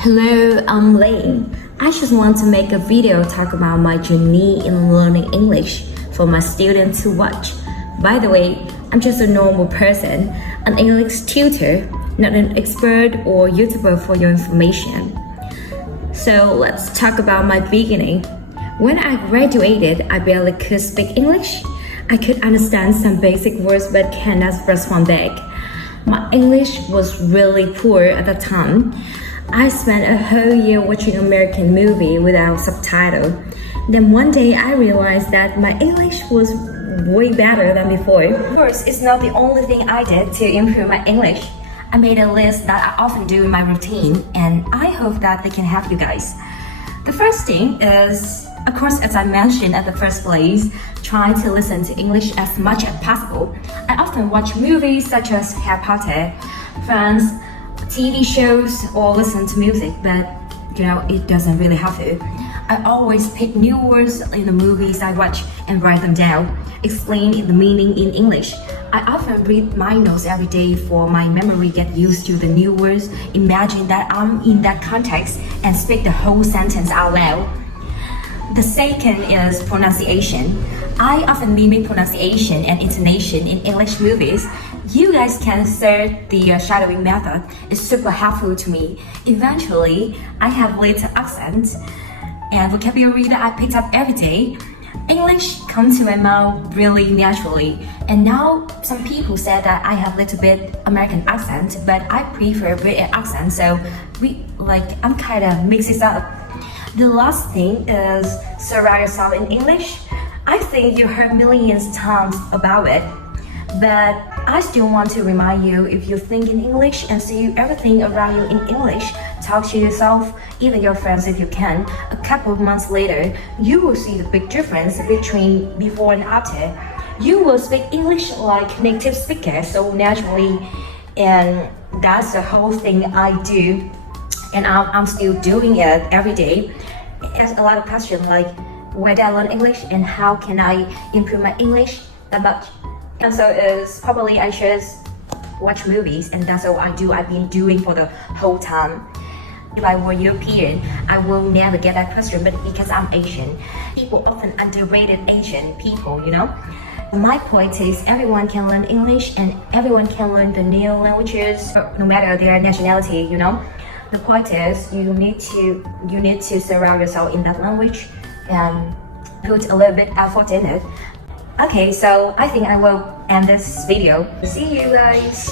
Hello, I'm Lane. I just want to make a video talk about my journey in learning English for my students to watch. By the way, I'm just a normal person, an English tutor, not an expert or YouTuber for your information. So let's talk about my beginning. When I graduated, I barely could speak English. I could understand some basic words but cannot respond back. My English was really poor at the time. I spent a whole year watching American movie without subtitle. Then one day I realized that my English was way better than before. Of course, it's not the only thing I did to improve my English. I made a list that I often do in my routine, and I hope that they can help you guys. The first thing is, of course, as I mentioned at the first place, try to listen to English as much as possible. I often watch movies such as Harry Potter, Friends, TV shows, or listen to music, but it doesn't really help you. I always pick new words in the movies I watch and write them down, explain the meaning in English. I often read my notes every day for my memory get used to the new words, imagine that I'm in that context, and speak the whole sentence out loud. The second is pronunciation. I often mimic pronunciation and intonation in English movies. You guys can search the shadowing method. It's super helpful to me. Eventually, I have little accent and vocabulary that I picked up every day. English comes to my mouth really naturally. And now some people say that I have a little bit American accent, but I prefer British accent, so I'm kind of mix it up. The last thing is surround yourself in English. I think you heard millions times about it, but I still want to remind you, if you think in English and see everything around you in English, talk to yourself, even your friends if you can. A couple of months later, you will see the big difference between before and after. You will speak English like native speaker so naturally, and that's the whole thing I do, and I'm still doing it every day. There's a lot of questions like, where did I learn English and how can I improve my English that much? And so is probably I just watch movies, and that's all I do. I've been doing for the whole time. If I were European, I will never get that question, but because I'm Asian, people often underrated Asian people, My point is everyone can learn English and everyone can learn the new languages, no matter their nationality, The point is you need to surround yourself in that language and put a little bit effort in it. Okay, so I think I will end this video. See you guys!